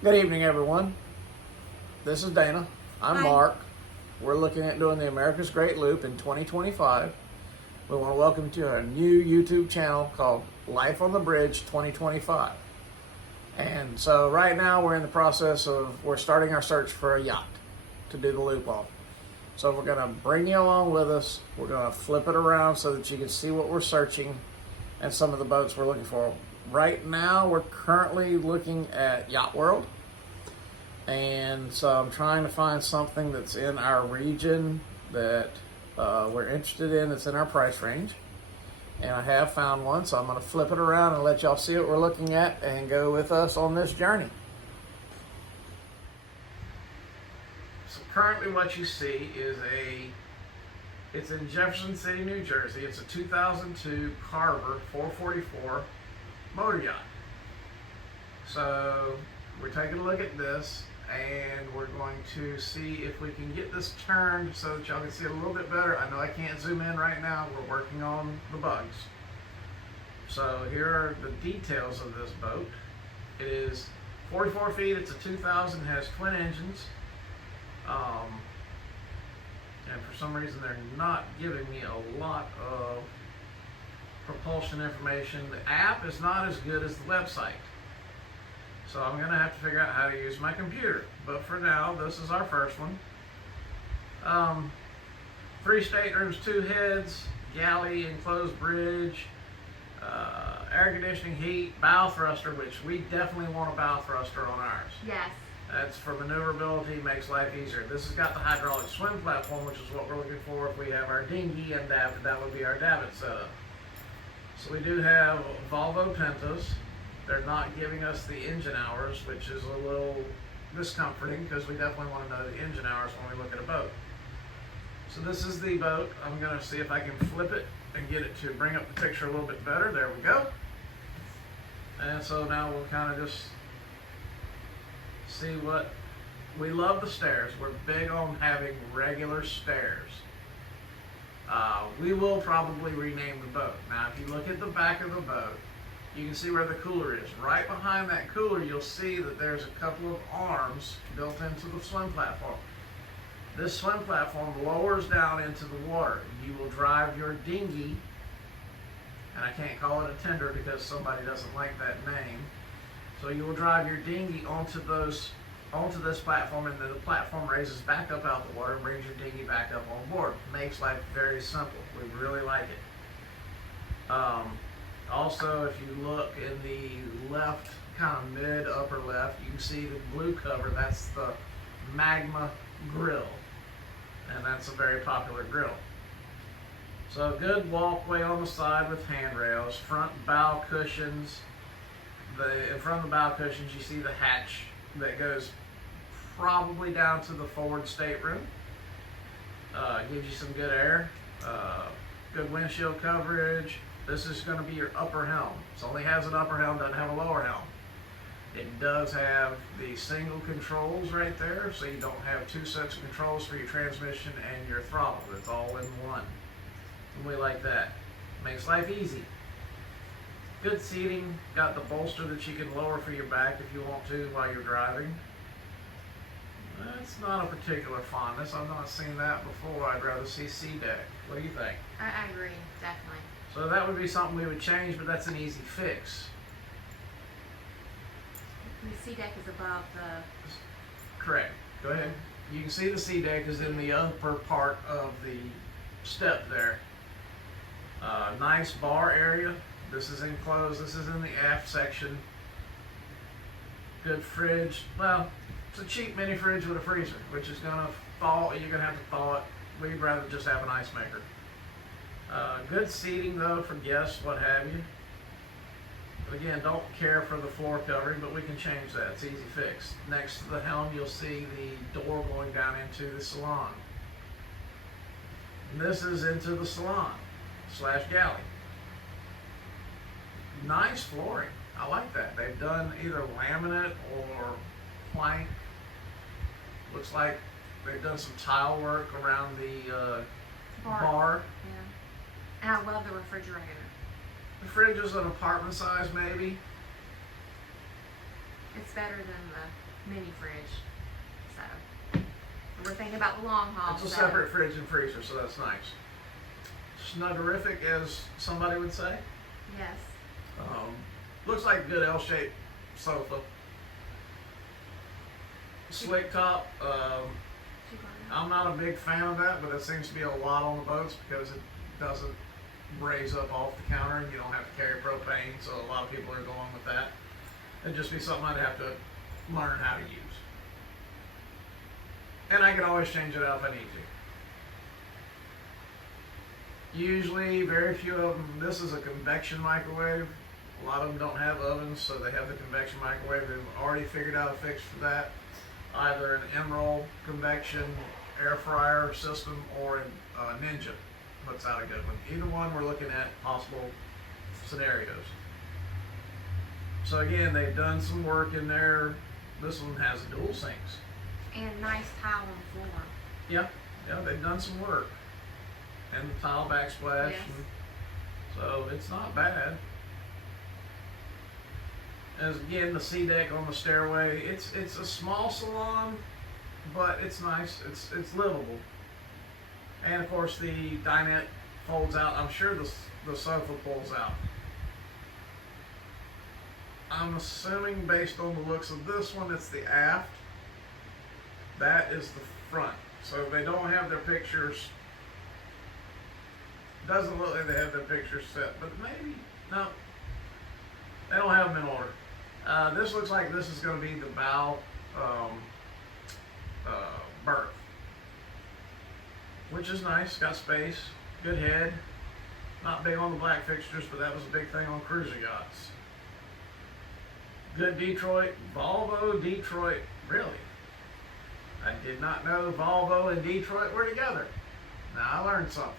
Good evening, everyone. This is Dana. I'm Hi. Mark. We're looking at doing the America's Great Loop in 2025. We want to welcome you to a new YouTube channel called Life on the Bridge 2025. And so right now we're in the process of, we're starting our search for a yacht to do the loop on. So we're going to bring you along with us. We're going to flip it around so that you can see what we're searching and some of the boats we're looking for. Right now we're currently looking at Yacht World. And so I'm trying to find something that's in our region that we're interested in, that's in our price range. And I have found one, so I'm going to flip it around and let y'all see what we're looking at and go with us on this journey. So currently what you see is it's in Jefferson City, New Jersey. It's a 2002 Carver 444 motor yacht. So we're taking a look at this, and we're going to see if we can get this turned so that y'all can see it a little bit better. I know I can't zoom in right now. We're working on the bugs. So here are the details of this boat. It is 44 feet. It's a 2000, has twin engines. And for some reason they're not giving me a lot of propulsion information. The app is not as good as the website. So I'm going to have to figure out how to use my computer. But for now, this is our first one. 3 staterooms, 2 heads, galley, enclosed bridge, air conditioning, heat, bow thruster, which we definitely want a bow thruster on ours. Yes. That's for maneuverability, makes life easier. This has got the hydraulic swim platform, which is what we're looking for if we have our dinghy, and that would be our davit setup. So we do have Volvo Pentas. They're not giving us the engine hours, which is a little discomforting because we definitely want to know the engine hours when we look at a boat. So this is the boat. I'm going to see if I can flip it and get it to bring up the picture a little bit better. There we go. And so now we'll kind of just see what, we love the stairs. We're big on having regular stairs. We will probably rename the boat. Now if you look at the back of the boat, you can see where the cooler is. Right behind that cooler, you'll see that there's a couple of arms built into the swim platform. This swim platform lowers down into the water. You will drive your dinghy, and I can't call it a tender because somebody doesn't like that name. So you will drive your dinghy onto this platform, and then the platform raises back up out the water and brings your dinghy back up on board. Makes life very simple. We really like it. Also, if you look in the left, kind of mid upper left, you can see the blue cover. That's the Magma grill, and that's a very popular grill. So a good walkway on the side with handrails, front bow cushions. In front of the bow cushions, you see the hatch that goes probably down to the forward stateroom. Gives you some good air, good windshield coverage. This is going to be your upper helm. It only has an upper helm, doesn't have a lower helm. It does have the single controls right there, so you don't have 2 sets of controls for your transmission and your throttle. It's all in one. And we like that. Makes life easy. Good seating. Got the bolster that you can lower for your back if you want to while you're driving. That's not a particular fondness. I've not seen that before. I'd rather see C-deck. What do you think? I agree, definitely. So that would be something we would change, but that's an easy fix. The C deck is above the... Correct. Go ahead. You can see the C deck is in the upper part of the step there. Nice bar area. This is enclosed. This is in the aft section. Good fridge. Well, it's a cheap mini fridge with a freezer, which is going to thaw. You're going to have to thaw it. We'd rather just have an ice maker. Good seating though for guests, what have you. Again, don't care for the floor covering, but we can change that. It's easy fix. Next to the helm, you'll see the door going down into the salon. And this is into the salon / galley. Nice flooring. I like that. They've done either laminate or plank. Looks like they've done some tile work around the bar. Yeah. And I love the refrigerator. The fridge is an apartment size, maybe. It's better than the mini fridge. So we're thinking about the long haul. It's a so. separate fridge and freezer, so that's nice. Snuggerific, as somebody would say. Yes. Looks like a good L-shaped sofa. Slick top. I'm not a big fan of that, but it seems to be a lot on the boats because it doesn't raise up off the counter and you don't have to carry propane, so a lot of people are going with that. It'd just be something I'd have to learn how to use. And I can always change it out if I need to. Usually, very few of them, this is a convection microwave. A lot of them don't have ovens, so they have the convection microwave. They've already figured out a fix for that. Either an Emerald convection air fryer system or a Ninja puts out a good one. Either one, we're looking at possible scenarios. So again, they've done some work in there. This one has dual sinks. And nice tile on the floor. Yeah, they've done some work. And the tile backsplash. Yes. And so it's not bad. As again, the sea deck on the stairway, it's a small salon, but it's nice. It's livable. And of course, the dinette folds out. I'm sure the sofa pulls out. I'm assuming, based on the looks of this one, it's the aft. That is the front. So they don't have their pictures. Doesn't look like they have their pictures set, but maybe no. They don't have them in order. This looks like this is going to be the bow berth, which is nice. Got space, good head. Not big on the black fixtures, but that was a big thing on cruiser yachts. Good Detroit, Volvo, Detroit, really. I did not know Volvo and Detroit were together. Now I learned something.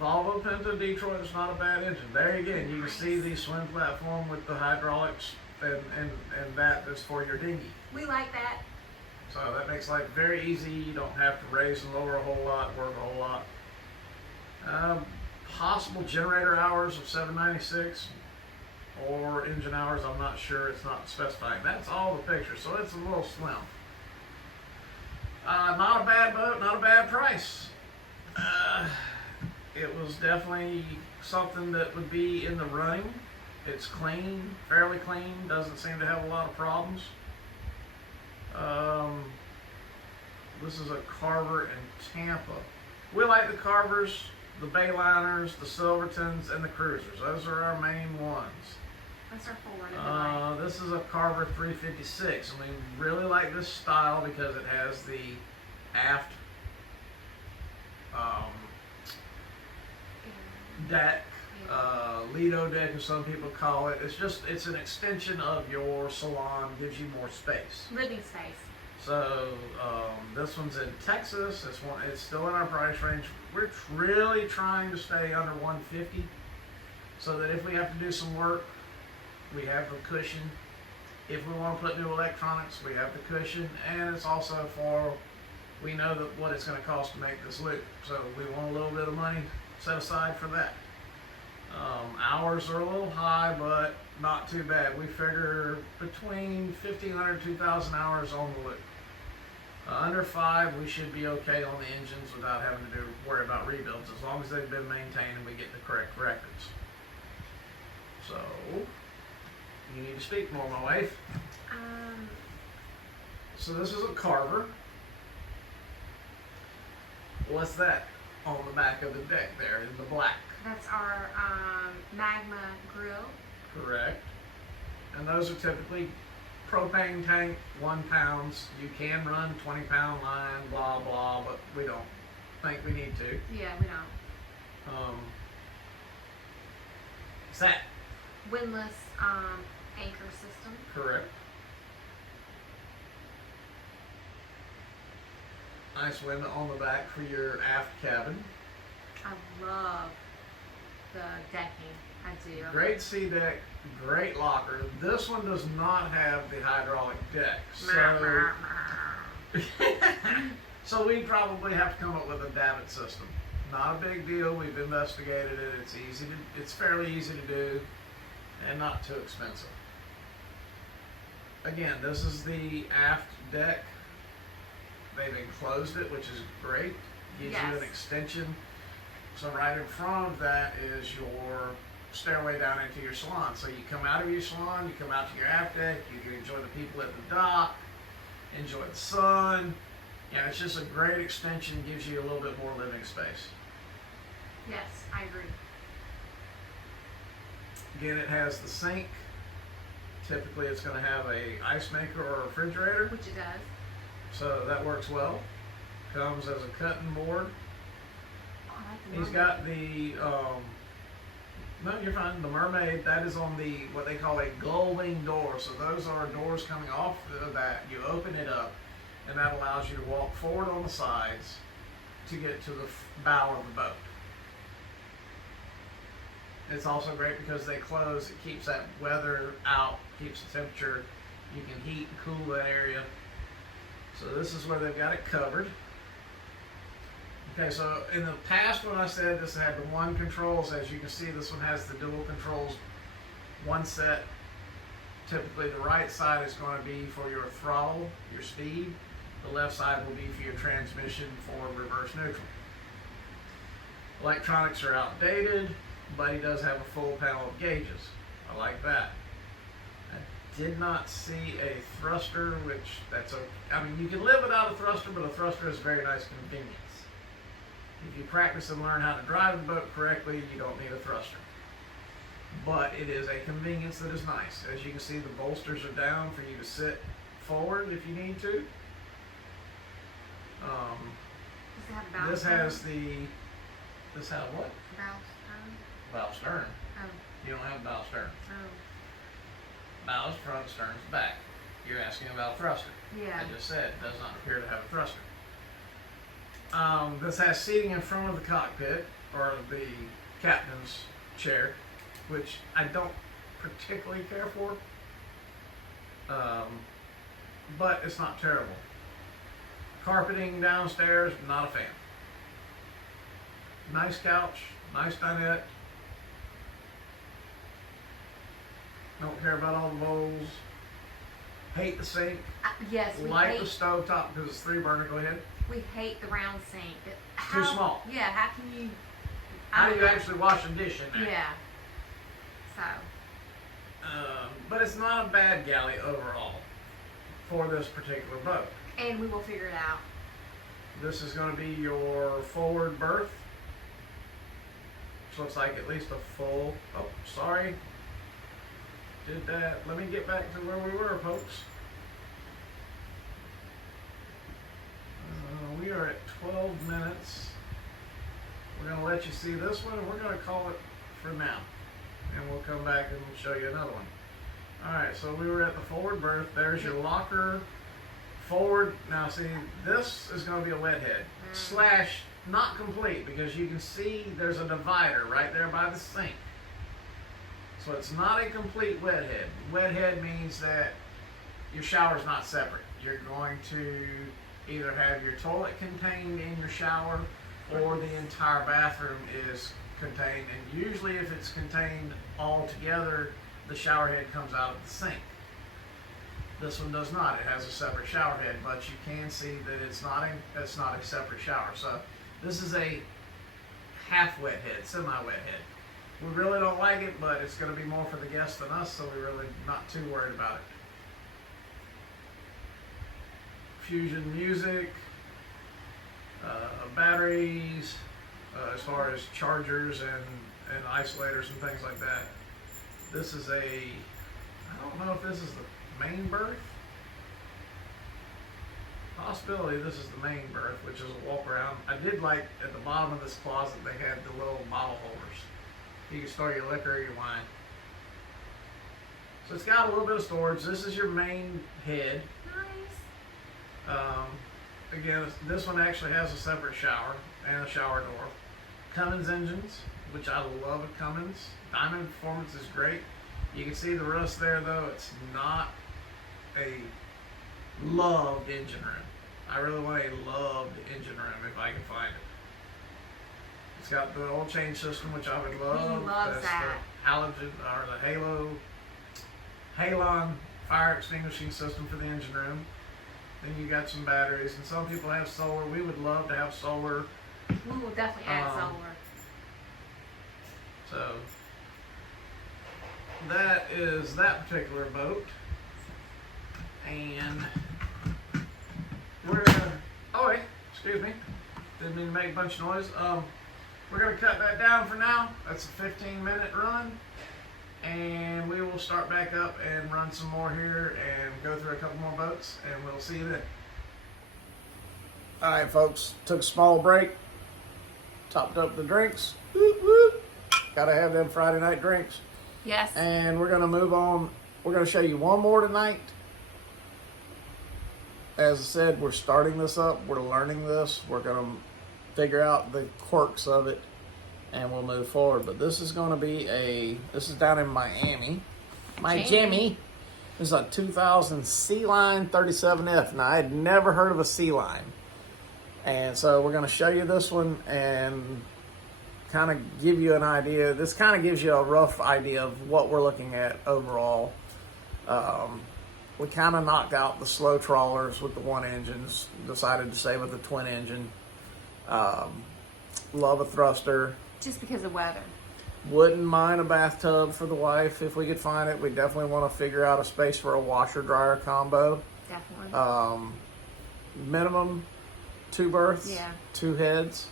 Volvo Pinto Detroit is not a bad engine. There again, you can see the swim platform with the hydraulics and that is for your dinghy. We like that. So that makes life very easy. You don't have to raise and lower a whole lot, work a whole lot. Possible generator hours of 796 or engine hours, I'm not sure. It's not specifying. That's all the pictures, so it's a little slim. Not a bad boat, not a bad price. It was definitely something that would be in the running. It's clean, fairly clean, doesn't seem to have a lot of problems. This is a Carver in Tampa. We like the Carvers, the Bayliners, the Silvertons, and the Cruisers. Those are our main ones. That's our forward. This is a Carver 356, and we really like this style because it has the aft deck, Lido deck as some people call it. It's an extension of your salon, gives you more space. Living space. So this one's in Texas. It's still in our price range. We're really trying to stay under 150 so that if we have to do some work, we have the cushion. If we want to put new electronics, we have the cushion, and it's also we know what it's going to cost to make this loop. So we want a little bit of money set aside for that. Hours are a little high, but not too bad. We figure between 1,500 and 2,000 hours on the loop. Under 5, we should be okay on the engines without having to worry about rebuilds, as long as they've been maintained and we get the correct records. So, you need to speak more, my wife. So this is a Carver. What's that on the back of the deck there in the black? That's our magma grill. Correct. And those are typically propane tank, 1 pounds. You can run 20-pound line, blah, blah, but we don't think we need to. Yeah, we don't. What's that? Windlass anchor system. Correct. Nice window on the back for your aft cabin. I love the decking. I do. Great sea deck, great locker. This one does not have the hydraulic deck. So we probably have to come up with a davit system. Not a big deal. We've investigated it. It's fairly easy to do and not too expensive. again, this is the aft deck. They've enclosed it, which is great. Gives you an Yes. extension. So right in front of that is your stairway down into your salon. So you come out of your salon, you come out to your aft deck, you can enjoy the people at the dock, enjoy the sun. Yeah, it's just a great extension, gives you a little bit more living space. Yes, I agree. Again, it has the sink. Typically it's going to have a ice maker or a refrigerator, Which it does. so that works well. Comes as a cutting board. Oh, I like the He's mermaid. got the, no, you're fine. The mermaid, that is on the, what they call a gull wing door. So those are doors coming off that. You open it up, and that allows you to walk forward on the sides to get to the bow of the boat. It's also great because they close. It keeps that weather out, keeps the temperature. You can heat and cool that area. So this is where they've got it covered. Okay, so in the past when I said this had the one controls, as you can see, this one has the dual controls. One set, typically the right side is going to be for your throttle, your speed. The left side will be for your transmission for reverse neutral. Electronics are outdated, but he does have a full panel of gauges. I like that. I did not see a thruster, which that's okay. I mean, you can live without a thruster, but a thruster is a very nice convenience. If you practice and learn how to drive the boat correctly, you don't need a thruster. But it is a convenience that is nice. As you can see, the bolsters are down for you to sit forward if you need to. Does it have a bow This stern? has the, this has what? Bow stern? Bow stern. Oh, You don't have a bow stern. oh. Bow is front, stern is back. You're asking about thruster. Yeah. I just said it does not appear to have a thruster. This has seating in front of the cockpit, or the captain's chair, which I don't particularly care for. But it's not terrible. Carpeting downstairs, not a fan. Nice couch, nice dinette. Don't care about all the bowls. Hate the sink. Yes, we Like hate the stove top because it's 3 burner. Go ahead. we hate the round sink. Too small. Yeah, how can you? How I do you don't know. actually wash and dish in there? Yeah. So, But it's not a bad galley overall for this particular boat. and we will figure it out. This is going to be your forward berth. So it's like at least a full. Oh, sorry. Did that. Let me get back to where we were, folks. We are at 12 minutes. We're going to let you see this one, and we're going to call it for now. And we'll come back and we'll show you another one. Alright, so we were at the forward berth. There's your locker. Forward. Now, see, this is going to be a wet head. Slash, not complete, because you can see there's a divider right there by the sink. So it's not a complete wet head. Wet head means that your shower's not separate. You're going to either have your toilet contained in your shower, or the entire bathroom is contained. And usually if it's contained all together, the shower head comes out of the sink. This one does not. It has a separate shower head, but you can see that it's not a separate shower. So this is a half wet head, semi-wet head. We really don't like it, but it's going to be more for the guests than us, so we're really not too worried about it. Fusion music, batteries, as far as chargers and isolators and things like that. This is I don't know if this is the main berth. Possibility this is the main berth, which is a walk around. I did like at the bottom of this closet they had the little bottle holders. You can store your liquor or your wine. So it's got a little bit of storage. This is your main head. Nice. Again, this one actually has a separate shower and a shower door. Cummins engines, which I love at Cummins. Diamond performance is great. You can see the rust there though. It's not a loved engine room. I really want a loved engine room if I can find it. It's got the oil change system, which I would love. He loves That's that. the halogen or the halon fire extinguishing system for the engine room. Then you got some batteries, and some people have solar. We would love to have solar. We will definitely add solar. So that is that particular boat. And we're gonna, oh wait, excuse me, didn't mean to make a bunch of noise. We're gonna cut that down for now. That's a 15-minute run, and we will start back up and run some more here and go through a couple more boats, and we'll see you then. All right, folks, took a small break, topped up the drinks. Whoop, whoop. Gotta have them Friday night drinks. Yes. And we're gonna move on. We're gonna show you one more tonight. As I said, we're starting this up. We're learning this. We're going to figure out the quirks of it, and we'll move forward. But this is going to be this is down in Miami. Miami. This is a 2000 Sea Line 37F. Now, I had never heard of a Sea Line. And so we're going to show you this one and kind of give you an idea. This kind of gives you a rough idea of what we're looking at overall. We kind of knocked out the slow trawlers with the one engines, decided to stay with the twin engine. Love a thruster. Just because of weather. Wouldn't mind a bathtub for the wife if we could find it. We definitely want to figure out a space for a washer dryer combo. Definitely. Minimum 2 berths, Yeah. 2 heads.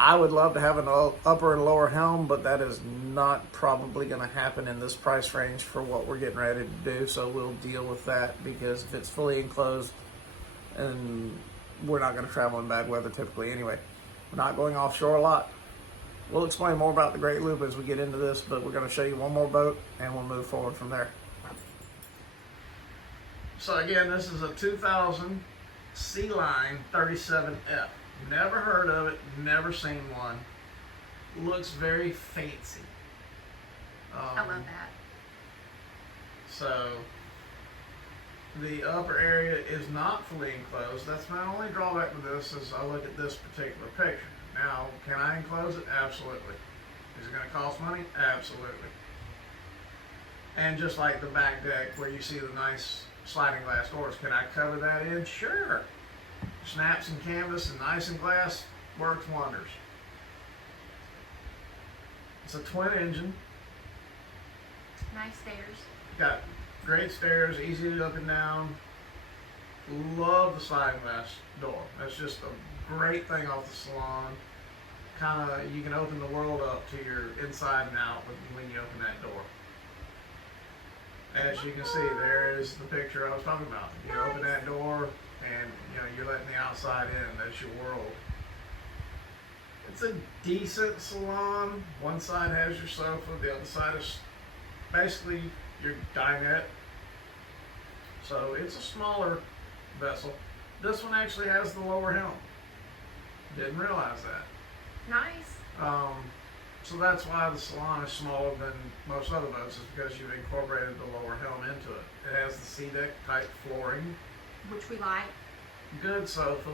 I would love to have an upper and lower helm, but that is not probably going to happen in this price range for what we're getting ready to do. So we'll deal with that, because if it's fully enclosed, and we're not going to travel in bad weather typically anyway. We're not going offshore a lot. We'll explain more about the Great Loop as we get into this, but we're going to show you one more boat and we'll move forward from there. So again, this is a 2000 Sea Line 37F. Never heard of it, never seen one. Looks very fancy. I love that. So, the upper area is not fully enclosed. That's my only drawback with this as I look at this particular picture. Now, can I enclose it? Absolutely. Is it going to cost money? Absolutely. And just like the back deck where you see the nice sliding glass doors, can I cover that in? Sure. Snaps and canvas and nice and glass works wonders. It's a twin engine. Nice stairs. Got great stairs, easy to get up and down. Love the sliding glass door. That's just a great thing off the salon. Kind of, you can open the world up to your inside and out when you open that door. As you can see, there is the picture I was talking about. You open that door, and you're letting the outside in. That's your world. It's a decent salon. One side has your sofa, the other side is basically your dinette. So it's a smaller vessel. This one actually has the lower helm. Didn't realize that. Nice. So that's why the salon is smaller than most other boats, is because you've incorporated the lower helm into it. It has the C-deck type flooring. Which we like. Good sofa,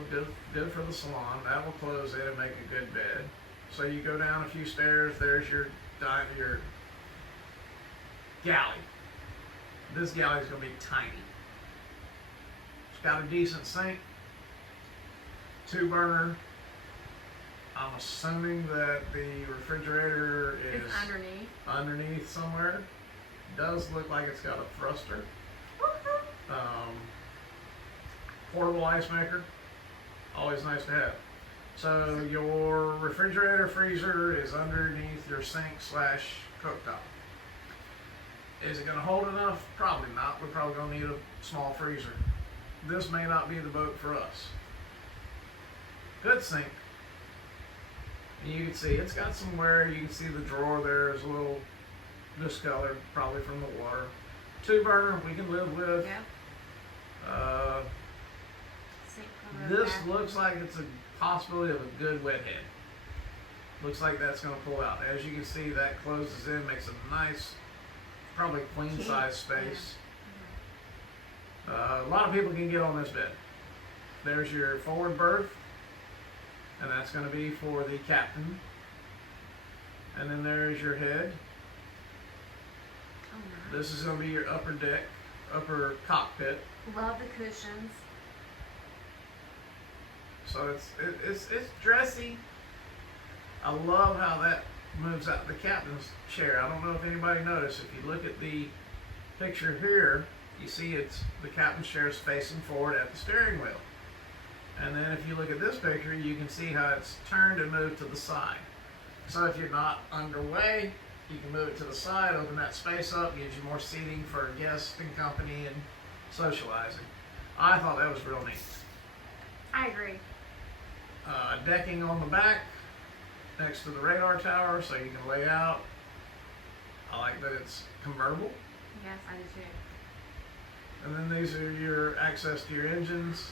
good for the salon. That will close in and make a good bed. So you go down a few stairs, there's your galley. This galley is going to be tiny. It's got a decent sink, 2-burner. I'm assuming that the refrigerator is underneath somewhere. Does look like it's got a thruster. Portable ice maker, always nice to have. So your refrigerator freezer is underneath your sink / cooktop. Is it going to hold enough? Probably not. We're probably going to need a small freezer. This may not be the boat for us. Good sink. And you can see it's got some wear. You can see the drawer there is a little discolored, probably from the water. 2-burner we can live with. Yeah. This looks like it's a possibility of a good wet head. Looks like that's going to pull out. As you can see, that closes in, makes a nice, probably queen size space. A lot of people can get on this bed. There's your forward berth, and that's going to be for the captain. And then there's your head. Oh, nice. This is going to be your upper deck upper cockpit. Love the cushions. So it's dressy. I love how that moves out the captain's chair. I don't know if anybody noticed. If you look at the picture here, you see the captain's chair is facing forward at the steering wheel. And then if you look at this picture, you can see how it's turned and moved to the side. So if you're not underway, you can move it to the side, open that space up, gives you more seating for guests and company and socializing. I thought that was real neat. I agree. Decking on the back next to the radar tower so you can lay out. I like that it's convertible. Yes, I do too. And then these are your access to your engines.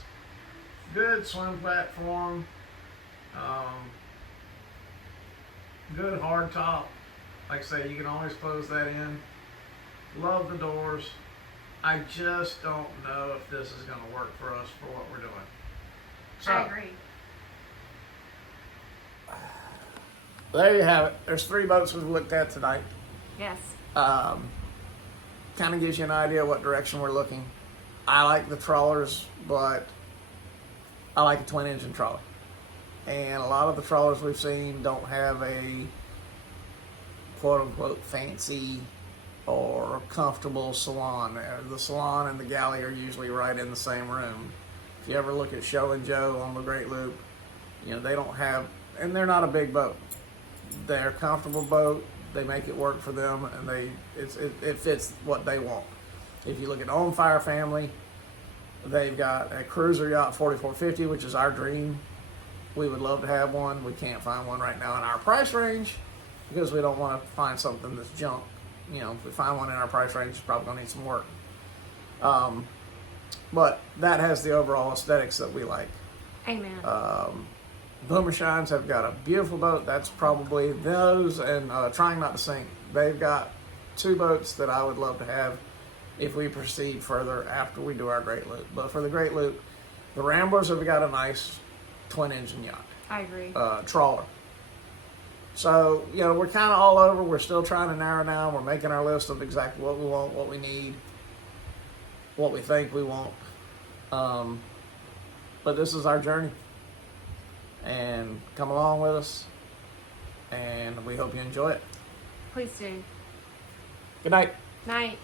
Good swim platform. Good hard top. Like I say, you can always close that in. Love the doors. I just don't know if this is going to work for us for what we're doing. So, I agree. there you have it. There's 3 boats we've looked at tonight. Yes. Kind of gives you an idea what direction we're looking. I like the trawlers, but I like a twin engine trawler. And a lot of the trawlers we've seen don't have a quote unquote fancy or comfortable salon. The salon and the galley are usually right in the same room. If you ever look at Show and Joe on the Great Loop, they don't have, and they're not a big boat. They're a comfortable boat. They make it work for them, and it fits what they want. If you look at On Fire Family, they've got a cruiser yacht 4450, which is our dream. We would love to have one. We can't find one right now in our price range because we don't want to find something that's junk. If we find one in our price range, it's probably going to need some work. But that has the overall aesthetics that we like. Amen. Boomer Shines have got a beautiful boat. That's probably those, and Trying Not to Sink. They've got 2 boats that I would love to have if we proceed further after we do our Great Loop. But for the Great Loop, the Ramblers have got a nice twin engine yacht. I agree. Trawler. So, we're kind of all over. We're still trying to narrow down. We're making our list of exactly what we want, what we need, what we think we want. But this is our journey. And come along with us. And we hope you enjoy it. Please do. Good night. Night.